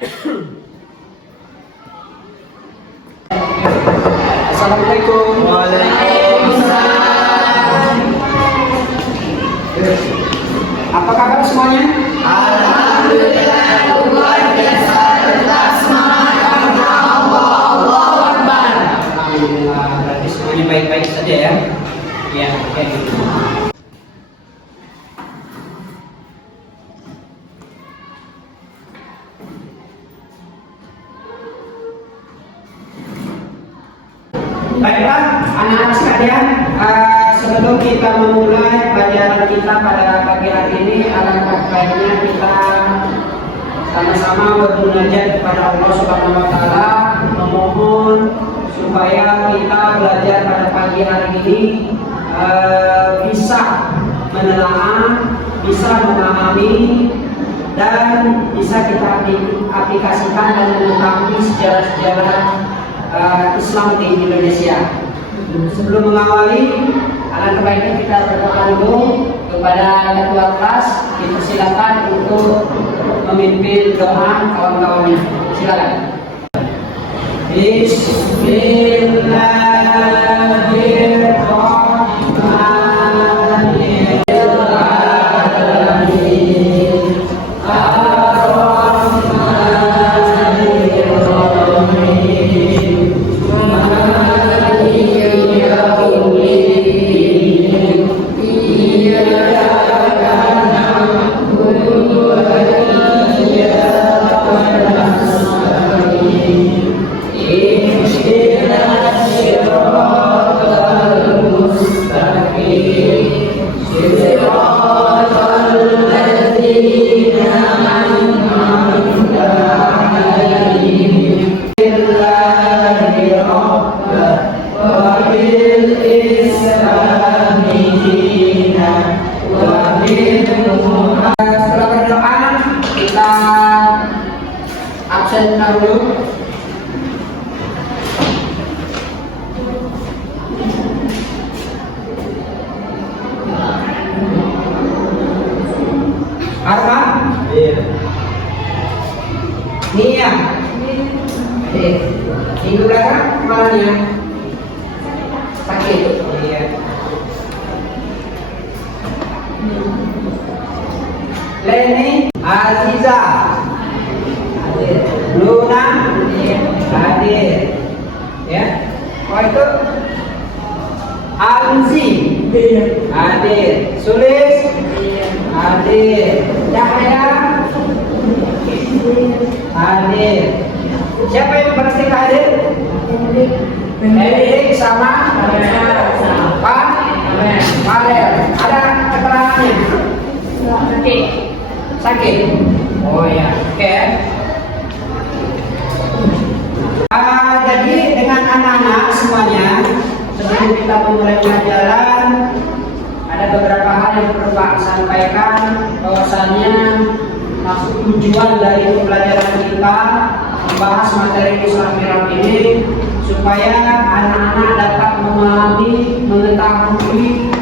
Assalamualaikum. Waalaikumsalam. Apa kabar semuanya? Alhamdulillah, luar biasa. Tetap semangat karena Allah. Allahu Akbar. Alhamdulillah, berarti semuanya baik-baik saja ya. Ya, oke. Baiklah, anak-anak sekalian, sebelum kita memulai pelajaran kita pada pagi hari ini, alangkah baiknya kita sama-sama bermunajat kepada Allah Subhanahu wa Ta'ala, memohon supaya kita belajar pada pagi hari ini bisa menelaah, bisa memahami, dan bisa kita aplikasikan dan mengetahui sejarah-sejarah Islam di Indonesia. Sebelum mengawali, alangkah baiknya kita berdoa dulu kepada ketua kelas. Dipersilakan untuk memimpin doa kawan-kawannya. Silakan. Bismillahirrahmanirrahim. Setelah berdoa, kita absen dahulu. Arma? Iya. Nia? Di belakang malahnya sakit. Iya. Leni, Aziza, Luna, hadir. Ya. Oh itu Anzi, hadir. Sulis, hadir. Cahaya, hadir. Siapa yang pasti hadir? Erik sama Pak Malel. Ada keterangannya? Sakit. Oh ya, oke. Jadi dengan anak-anak semuanya, sebelum kita memulai pelajaran, ada beberapa hal yang perlu Pak sampaikan. Bahwasannya maksud tujuan dari pembelajaran kita membahas materi Islam Mi'raj ini supaya anak-anak dapat memahami, mengetahui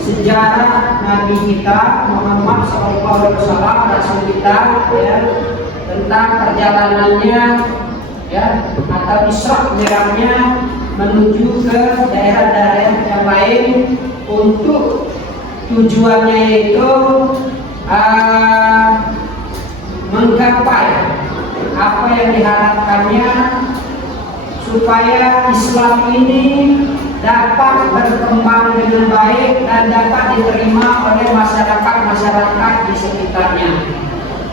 sejarah Nabi kita Muhammad SAW, Rasul kita, ya, tentang perjalanannya, ya, atau Isra Mi'rajnya menuju ke daerah-daerah yang lain, untuk tujuannya itu menggapai apa yang diharapkannya supaya Islam ini dapat berkembang dengan baik dan dapat diterima oleh masyarakat di sekitarnya.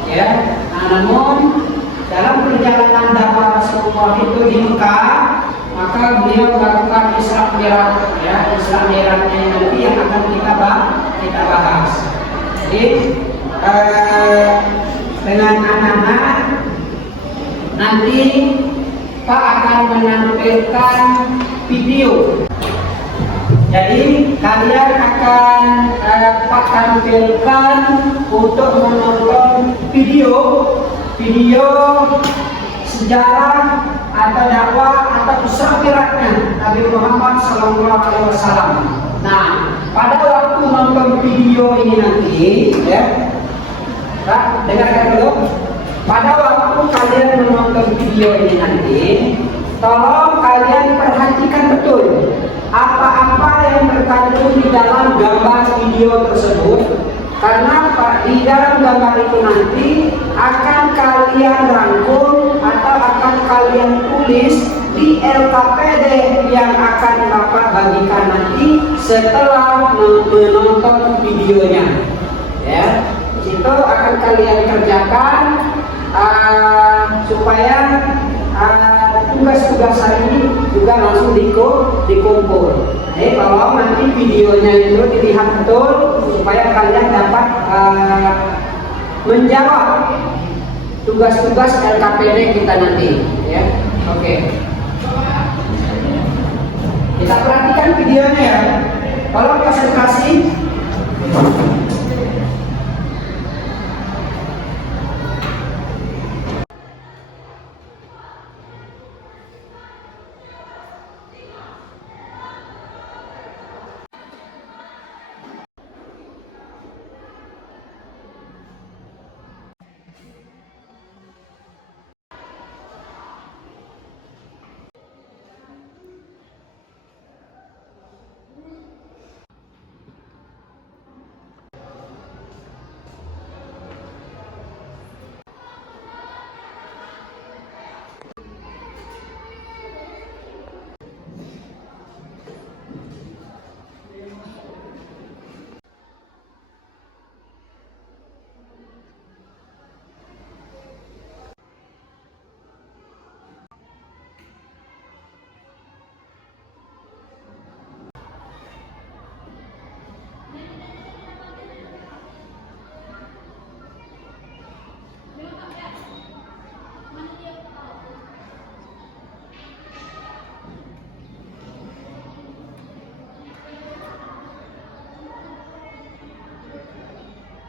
Ya, namun dalam perjalanan dakwah Rasulullah itu di Mekah, maka beliau melakukan Isra Mi'raj, ya, Isra Mi'rajnya nanti yang akan kita bahas. Jadi dengan anak-anak nanti Pak akan menampilkan video. Jadi kalian akan Pak tampilkan untuk menonton video sejarah atau dakwah atau Isra Mi'rajnya Nabi Muhammad SAW. Nah, pada waktu nonton video ini nanti, ya, Pak, dengarkan dulu. Pada waktu Sebelum kalian menonton video ini nanti, tolong kalian perhatikan betul apa-apa yang terkandung di dalam gambar video tersebut, karena di dalam gambar itu nanti akan kalian rangkum atau akan kalian tulis di LKPD yang akan Bapak bagikan nanti setelah menonton videonya. Ya, itu akan kalian kerjakan supaya tugas-tugas hari ini juga langsung dikumpul. Kalau nanti videonya itu dilihat betul supaya kalian dapat menjawab tugas-tugas LKPD kita nanti. Ya, oke. Kita perhatikan videonya ya. Tolong konsentrasi.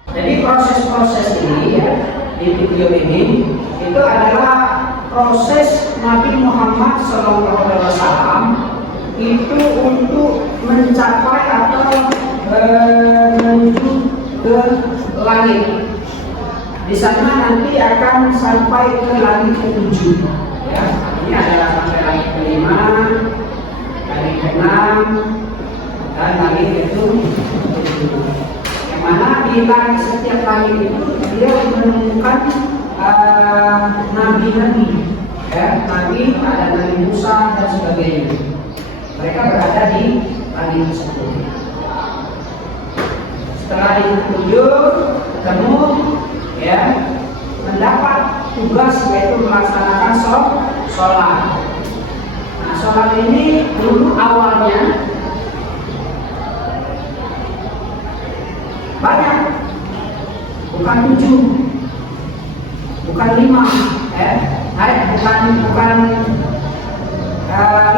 Jadi proses-proses ini ya, di video ini itu adalah proses Nabi Muhammad SAW itu untuk mencapai atau menuju ke langit. Di sana nanti akan sampai ke langit ke-7. Ya, ini adalah sampai langit ke-5, langit ke-6, dan langit ke-7. Mana di langit setiap langit itu dia menemukan nabi-nabi, ya, nabi, ada Nabi Musa dan sebagainya. Mereka berada di langit tersebut. Setelah itu ketemu, ya, mendapat tugas yaitu melaksanakan sholat. Nah, sholat ini dulu awalnya banyak, bukan 7, bukan 5, bukan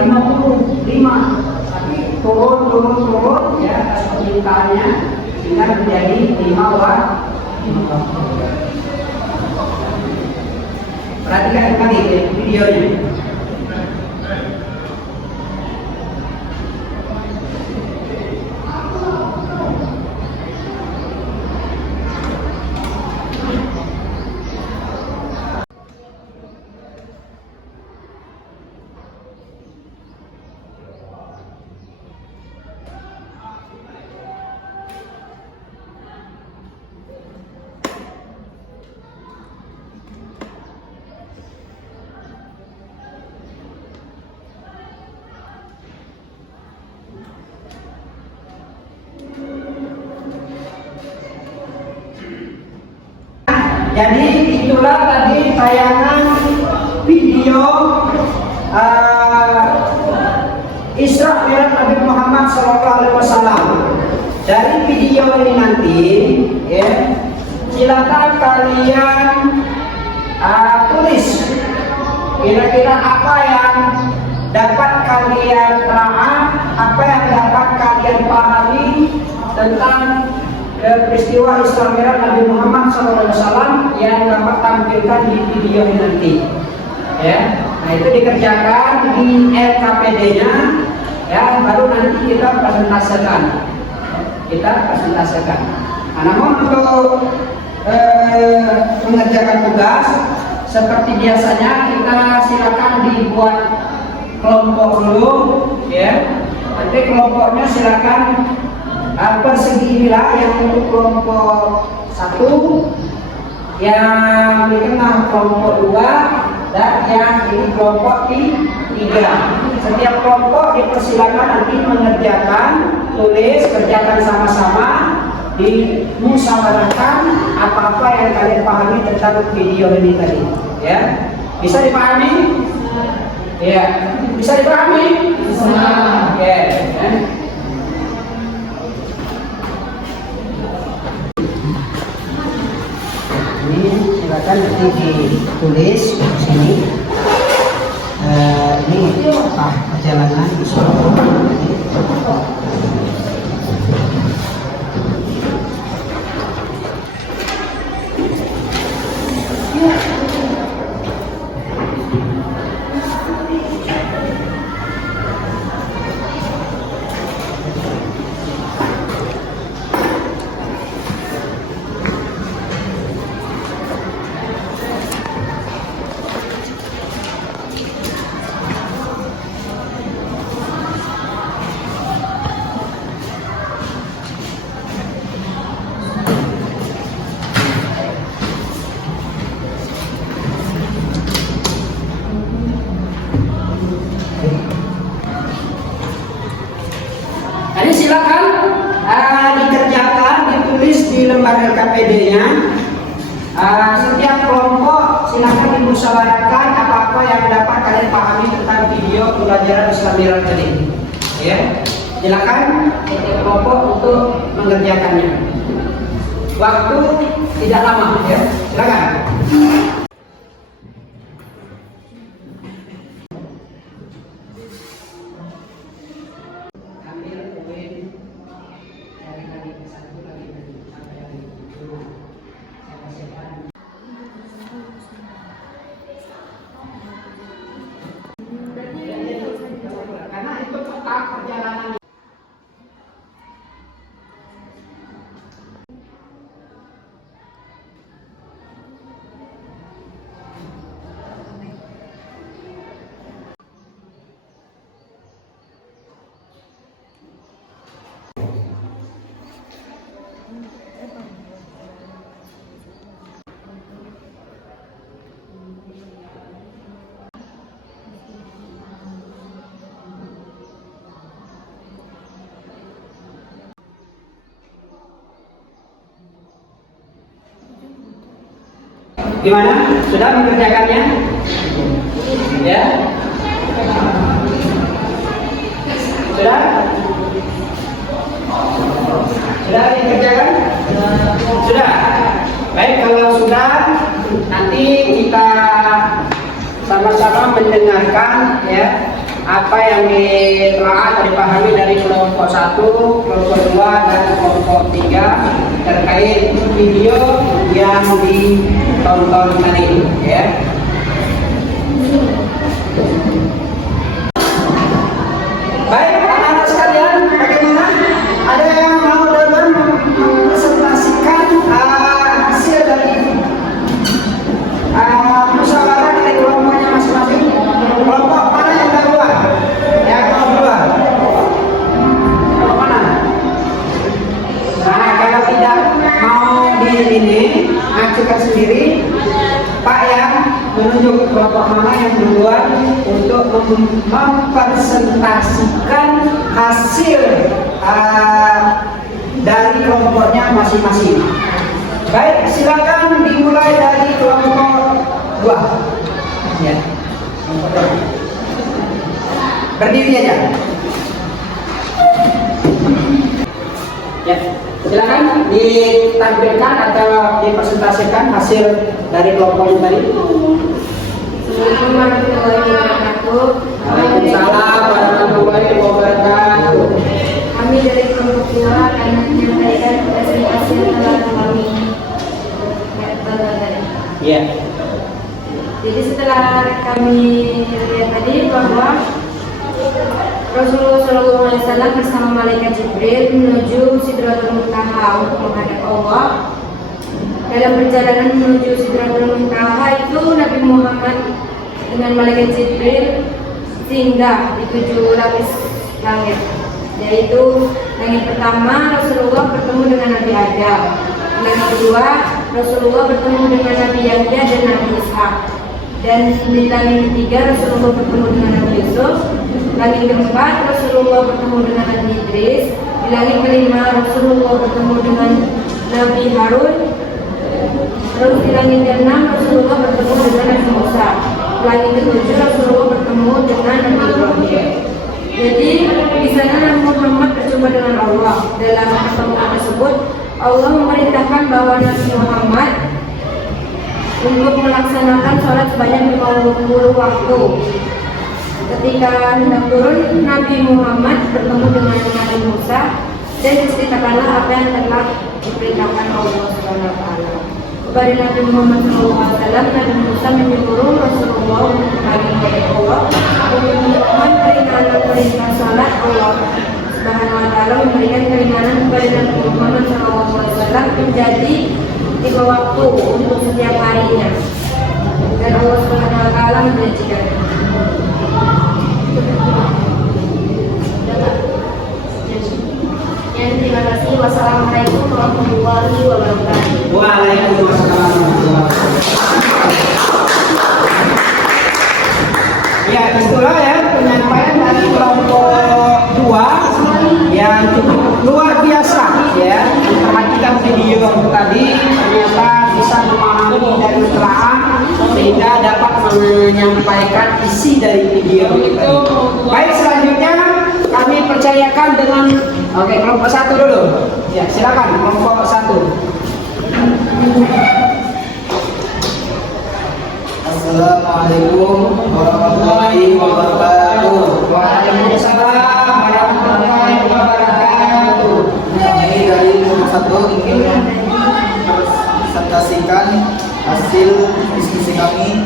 55, tapi turun ya atas permintaannya sehingga menjadi 5 waktu. Perhatikan lagi videonya. Jadi itulah tadi tayangan video Isra Mi'raj Nabi Muhammad SAW. Dari video ini nanti, ya, silakan kalian tulis kira-kira apa yang dapat kalian telaah, apa yang dapat kalian pahami tentang peristiwa Isra Mi'raj Nabi Muhammad SAW yang dapat tampilkan di video ini nanti. Ya, nah itu dikerjakan di LKPD-nya, ya, baru nanti kita presentasikan. Nah, namun untuk mengerjakan tugas, seperti biasanya kita silakan dibuat kelompok dulu, ya. Nanti kelompoknya silakan persegi inilah yang untuk kelompok 1, yang di tengah kelompok 2, dan yang ini kelompok 3. Setiap kelompok dipersilakan nanti mengerjakan, tulis, kerjakan sama-sama, dimusyawarahkan apa-apa yang kalian pahami tentang video ini tadi, ya. Bisa dipahami? Ya, bisa dipahami? Bisa. Oke. Ini silakan nanti ditulis di sini. Ini apa perjalanan Jadi silakan dikerjakan, ditulis di lembar LKPD-nya. Setiap kelompok silakan dimusyawarahkan apa-apa yang dapat kalian pahami tentang video pembelajaran Islamiyah tadi. Ya, silakan setiap kelompok untuk mengerjakannya. Waktu tidak lama, ya. Silakan. Karena itu peta perjalanan. Gimana? Sudah mengerjakannya? Ya? Sudah? Sudah dikerjakan? Sudah? Baik, kalau sudah, nanti kita sama-sama mendengarkan, ya, apa yang ditelaah atau dipahami dari kelompok 1, kelompok 2, dan kelompok 3 terkait video yang ditonton tadi, ya. Baik, anak-anak sekalian, bagaimana? Ada yang mau dalam mempresentasikan hasil dari musyawarah dari kelompoknya masing-masing? Kelompok mana yang duluan? Yang duluan? Kelompok mana? Nah, kalau tidak mau di ini, ajukan sendiri. Pak yang menunjuk kelompok mana yang duluan untuk mempresentasikan hasil dari kelompoknya masing-masing. Baik, silakan dimulai dari kelompok 2. Ya. Berdiri aja. Ya, silakan ditampilkan atau dipresentasikan hasil dari kelompok ini tadi. Assalamualaikum warahmatullahi wabarakatuh. Waalaikumsalam warahmatullahi wabarakatuh. Kami dari kelompok 2 akan menyampaikan presentasi tentang kami. Ya. Jadi setelah kami lihat tadi bahwa Rasulullah SAW bersama malaikat Jibril menuju Sidratul Muntaha untuk menghadap Allah. dalam perjalanan menuju Sidratul Muntaha itu Nabi Muhammad dengan malaikat Jibril singgah di 7 lapis langit, yaitu langit pertama Rasulullah bertemu dengan Nabi Adam, langit kedua Rasulullah bertemu dengan Nabi Yahya dan Nabi Ishak, dan di langit ketiga Rasulullah bertemu dengan Nabi Yusuf, langit keempat Rasulullah bertemu dengan Nabi Idris, di langit kelima Rasulullah bertemu dengan Nabi Harun, terus di langit keenam Rasulullah bertemu dengan Nabi Musa, di langit ketujuh Rasulullah bertemu dengan Nabi Ibrahim. Jadi di sana Nabi Muhammad berjumpa dengan Allah. Dalam pertemuan tersebut Allah memerintahkan bahwa Nabi Muhammad untuk melaksanakan sholat sebanyak 50 waktu. Ketika hendak turun, Nabi Muhammad bertemu dengan Nabi Musa dan diceritakanlah apa yang telah diperintahkan Allah SWT kepada Nabi Muhammad SAW. Nabi Musa menyuruh Rasulullah untuk kembali kepada Allah untuk memohon keringanan perintah sholat. Allah Subhanahu wa Ta'ala memberikan keringanan kepada Nabi Muhammad SAW menjadi 3 waktu untuk setiap harinya, dan Allah Subhanahu wa Ta'ala menjanjikan. Terima kasih. Wassalamualaikum warahmatullahi wabarakatuh. Waalaikumsalam warahmatullahi wabarakatuh. Ya, itulah ya penyampaian dari kelompok 2 yang cukup luar biasa ya. Perhatikan video tadi, ternyata bisa memahami dari keterangan sehingga dapat menyampaikan isi dari video itu. Baik, selanjutnya kami percayakan dengan kelompok 1 dulu. Ya, silakan kelompok 1. Assalamualaikum warahmatullahi wabarakatuh. Waalaikumsalam warahmatullahi wabarakatuh. Kami dari kelompok 1 ingin presentasikan hasil diskusi kami.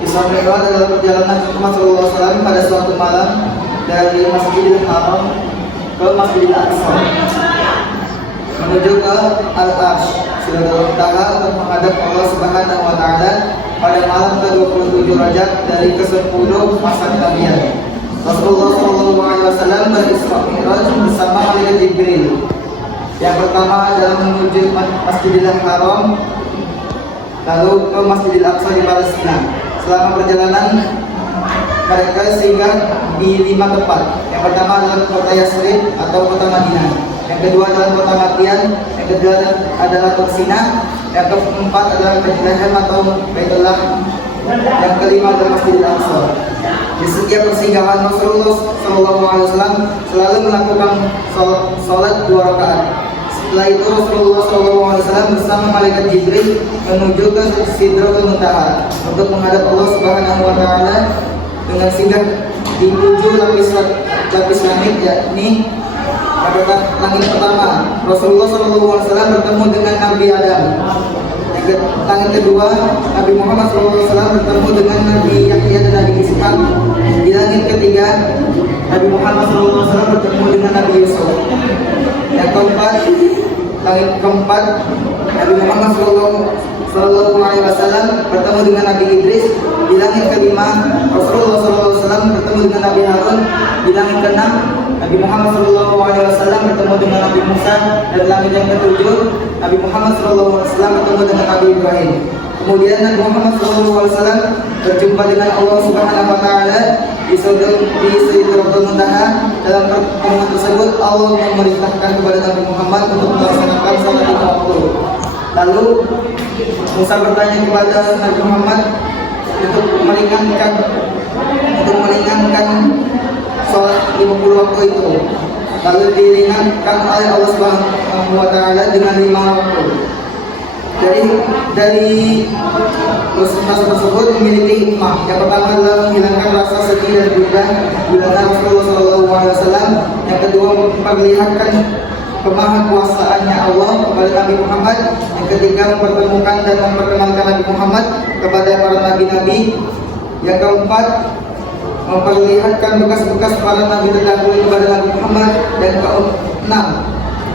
Kisah mereka adalah perjalanan Rasulullah SAW pada suatu malam dari Masjidil Haram ke Masjidil Aqsa menuju ke Al-Arsh Sidratul Muntaha untuk menghadap Allah Subhanahu wa Ta'ala pada malam ke-27 Rajab dari ke-10 masa kenabian. Rasulullah SAW berisra Mi'raj bersama malaikat Jibril. Yang pertama adalah menuju Masjidil Haram, lalu ke Masjidil Aqsa di Palestina. Selama perjalanan mereka singgah di 5 tempat. Yang pertama adalah kota Yasrib atau kota Madinah. Yang kedua adalah kota Madian. Yang ketiga adalah Tursina. Yang keempat adalah Bethlehem atau Baitullah. Yang kelima adalah Masjidil Aqsa. Di setiap persinggahan Rasulullah SAW selalu melakukan sholat 2 rakaat. Setelah itu Rasulullah SAW bersama malaikat Jibril menuju ke Sidratul Muntaha untuk menghadap Allah Subhanahu wa Ta'ala dengan singgah di 7 lapis langit, yakni pada langit pertama Rasulullah SAW bertemu dengan Nabi Adam. Langit kedua Nabi Muhammad SAW bertemu dengan Nabi Yahya dan Nabi Ishak. Di langit ketiga Nabi Muhammad SAW bertemu dengan Nabi Yusuf. Yang keempat, langit keempat Nabi Muhammad SAW bertemu dengan Nabi Idris. Di langit kelima Rasulullah SAW bertemu dengan Nabi Harun. Di langit keenam Nabi Muhammad SAW bertemu dengan Nabi Musa. Dan langit yang ketujuh Nabi Muhammad SAW bertemu dengan Nabi Ibrahim. Kemudian Nabi Muhammad SAW berjumpa dengan Allah Subhanahu wa Ta'ala di Sidratul Muntaha. Dalam pertemuan tersebut Allah memerintahkan kepada Nabi Muhammad untuk melaksanakan salat 5 waktu. Lalu Musa bertanya kepada Nabi Muhammad untuk meringankan salat 50 waktu itu. Lalu diringankan oleh Allah Subhanahu wa Ta'ala dengan 5 waktu. Dari proses tersebut memiliki hikmah. Yang pertama adalah menghilangkan rasa sedih dan gundah bila Rasulullah SAW. Yang kedua, memperlihatkan kemahakuasaannya Allah kepada Nabi Muhammad. Yang ketiga, mempertemukan dan memperkenalkan Nabi Muhammad kepada para nabi-nabi. Yang keempat, memperlihatkan bekas-bekas para nabi terdahulu kepada Nabi Muhammad. Dan keenam,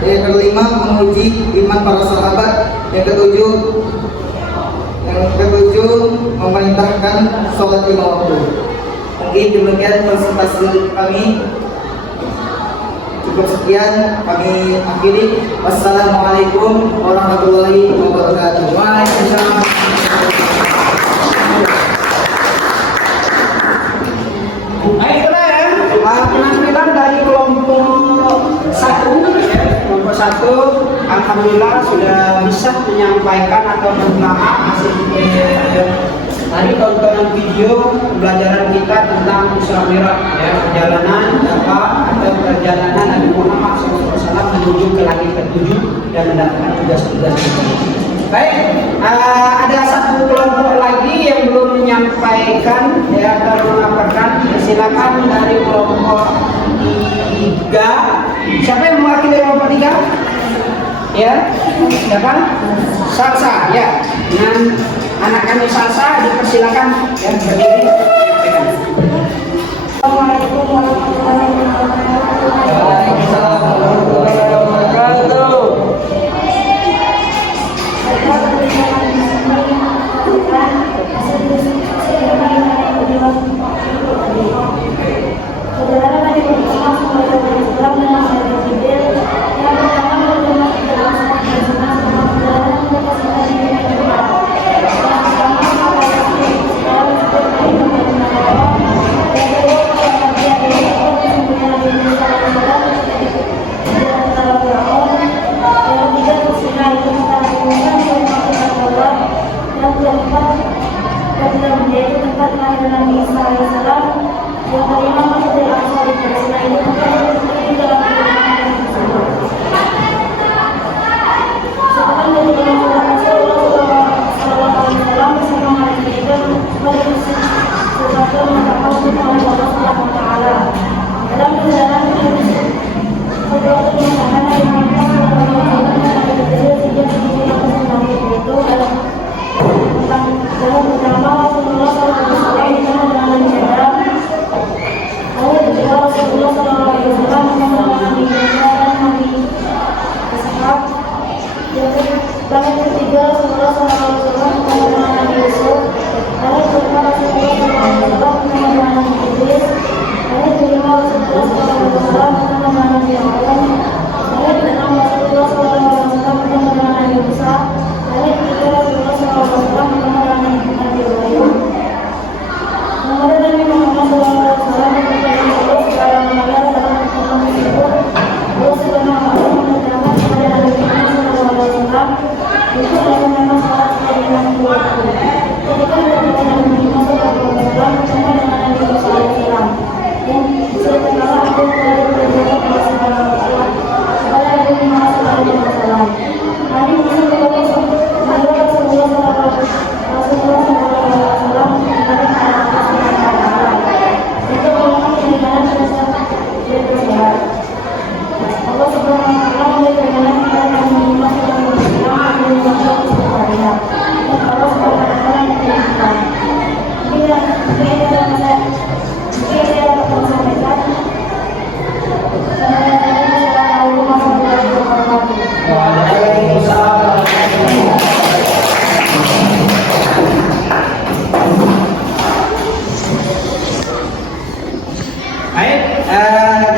yang kelima, menguji iman para sahabat. Yang ketujuh, memerintahkan sholat 5 waktu. Mungkin demikian presentasi kami. Cukup sekian, kami akhiri. Wassalamualaikum warahmatullahi wabarakatuh. Waalaikumsalam. Baiklah ya, penampilan dari kelompok satu, alhamdulillah sudah bisa menyampaikan atau menelaah hasil tadi tontonan video pembelajaran kita tentang Isra Mi'raj ya, perjalanan dakwah atau perjalanan Nabi Muhammad SAW menuju ke langit ketujuh dan mendapatkan tugas-tugas itu. Baik, ada satu kelompok lagi yang belum menyampaikan ya atau mengabarkan. Silakan dari kelompok 3. Siapa yang mewakili kelompok 3? Ya, siapa? Salsa, ya. Dengan anak kami Salsa dipersilakan ya berdiri. Assalamualaikum warahmatullahi wabarakatuh. Waalaikumsalam warahmatullahi wabarakatuh.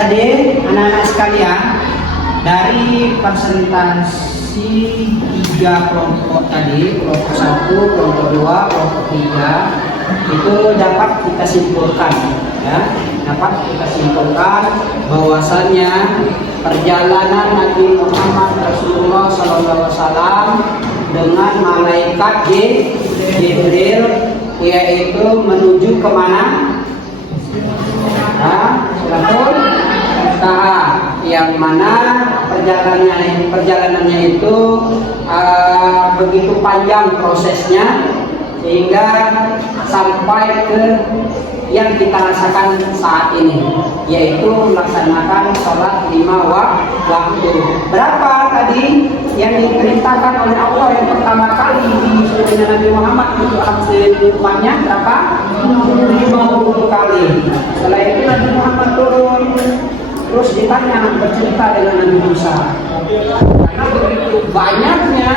Tadi anak-anak sekalian, dari presentasi 3 kelompok tadi, kelompok 1, kelompok 2, kelompok 3, itu dapat kita simpulkan ya, dapat kita simpulkan bahwasannya perjalanan Nabi Muhammad Rasulullah SAW dengan malaikat Jibril yaitu menuju kemana? Suratul Muntaha, yang mana perjalanannya itu begitu panjang prosesnya sehingga sampai ke yang kita rasakan saat ini, yaitu melaksanakan sholat 5 waktu. Berapa tadi yang diperintahkan oleh Allah yang pertama kali di sunnah Nabi Muhammad untuk umatnya? Berapa? 50 kali. Setelah itu Nabi Muhammad turun, terus ditanya, bercerita dengan Nabi Musa. Karena begitu banyaknya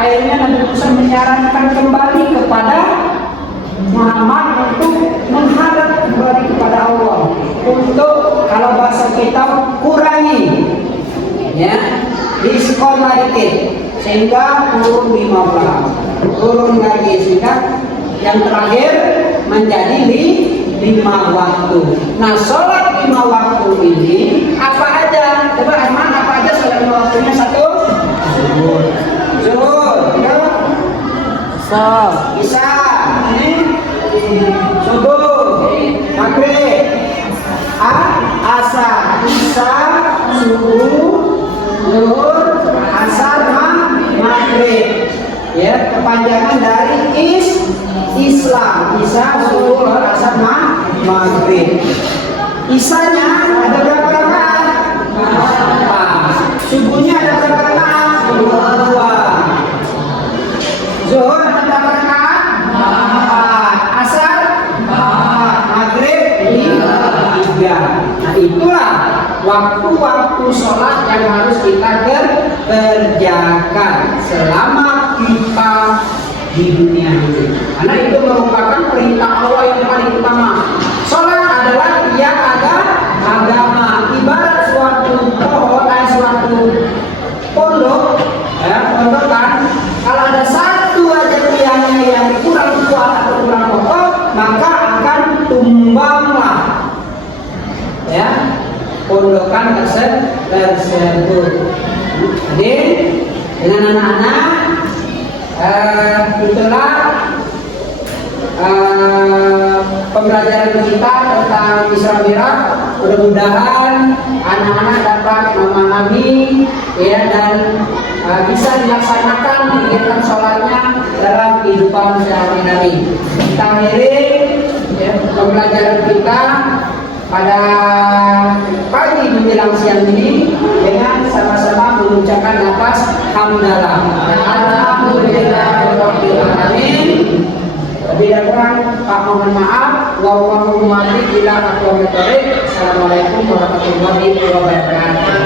akhirnya Nabi Musa menyarankan kembali kepada Muhammad untuk menghadap kembali kepada Allah, untuk kalau bahasa kita kurangi ya, diskon dikit sehingga turun 15, turun lagi sehingga yang terakhir menjadi 5 waktu. Nah, sholat 5 waktu ini apa aja? Coba Aiman, apa aja sholat 5 waktunya? Satu, zuhur, ya, isya, subuh, maghrib, asar, isya, subuh, zuhur, asar, maghrib. Ya, kepanjangan dari Islam, isya, subuh, asar, maghrib. Isanya ada berapa rakaat? 4. Subuhnya ada berapa rakaat? 2. Zuhur ada berapa rakaat? 4. Asar 4. Maghrib 3. Nah, itulah waktu-waktu sholat yang harus kita kerjakan selama kita di dunia ini. Karena itu merupakan perintah Allah yang paling utama. Sholat adalah yang ada agama. Ibarat suatu pohon, suatu pondok, ya, pondokan. Kalau ada satu aja tiangnya yang kurang kuat atau kurang kokoh, maka akan tumbanglah, ya, pondokan tersebut. Jadi dengan anak-anak, itulah pembelajaran kita tentang Isra Mi'raj. Mudah-mudahan anak-anak dapat memahami, ya, dan bisa dilaksanakan kegiatan sholatnya dalam kehidupan sehari-hari. Kita akhiri, ya, pembelajaran kita pada pagi menjelang siang ini dengan sama-sama mengucapkan nafas hamdalah. Alhamdulillahirabbil alamin. Lebih dan kurang Pak mohon maaf. Wallahu muwaffiq ila aqwamit thoriq. Assalamualaikum warahmatullahi wabarakatuh.